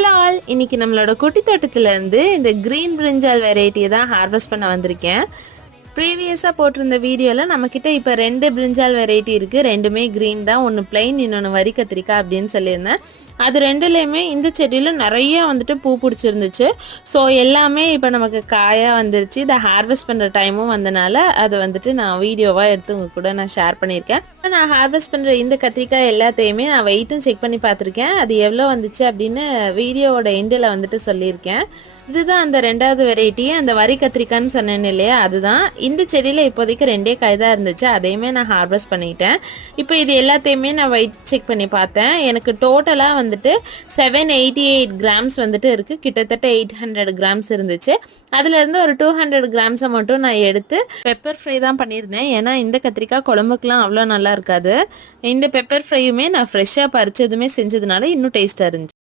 Hello all, இன்னைக்கு நம்மளோட குட்டி தோட்டத்துல இருந்து இந்த கிரீன் பிரிஞ்சால் வெரைட்டியை தான் ஹார்வெஸ்ட் பண்ண வந்திருக்கேன். ப்ரீவியஸாக போட்டிருந்த வீடியோவில் நம்மக்கிட்ட இப்போ 2 பிரிஞ்சால் வெரைட்டி இருக்குது. ரெண்டுமே க்ரீன் தான், ஒன்று பிளைன் இன்னொன்று வரி கத்திரிக்காய் அப்படின்னு சொல்லியிருந்தேன். அது ரெண்டுலேயுமே இந்த செடியில் நிறைய வந்துட்டு பூ பிடிச்சிருந்துச்சு. ஸோ எல்லாமே இப்போ நமக்கு காயாக வந்துருச்சு. இதை ஹார்வெஸ்ட் பண்ணுற டைமும் வந்தனால அது வந்துட்டு நான் வீடியோவாக எடுத்து உங்கள் கூட நான் ஷேர் பண்ணியிருக்கேன். நான் ஹார்வெஸ்ட் பண்ணுற இந்த கத்திரிக்காய் எல்லாத்தையுமே நான் வெயிட்டும் செக் பண்ணி பார்த்துருக்கேன். அது எவ்வளோ வந்துச்சு அப்படின்னு வீடியோவோட எண்டில் வந்துட்டு சொல்லியிருக்கேன். இதுதான் அந்த 2வது வெரைட்டி, அந்த வரி கத்திரிக்காய்ன்னு சொன்னேன் இல்லையா, அதுதான். இந்த செடியில் இப்போதைக்கு 2 காய் தான் இருந்துச்சு, அதையுமே நான் ஹார்வெஸ்ட் பண்ணிட்டேன். இப்போ இது எல்லாத்தையுமே நான் வெயிட் செக் பண்ணி பார்த்தேன். எனக்கு டோட்டலாக வந்துட்டு 788 கிராம்ஸ் வந்துட்டு இருக்குது. கிட்டத்தட்ட 800 கிராம்ஸ் இருந்துச்சு. அதுலேருந்து ஒரு 200 கிராம்ஸை மட்டும் நான் எடுத்து பெப்பர் ஃப்ரை தான் பண்ணியிருந்தேன். ஏன்னா இந்த கத்திரிக்காய் குழம்புக்குலாம் அவ்வளோ நல்லா இருக்காது. இந்த பெப்பர் ஃப்ரையுமே நான் ஃப்ரெஷ்ஷாக பறிச்சதுமே செஞ்சதுனால இன்னும் டேஸ்ட்டாக இருந்துச்சு.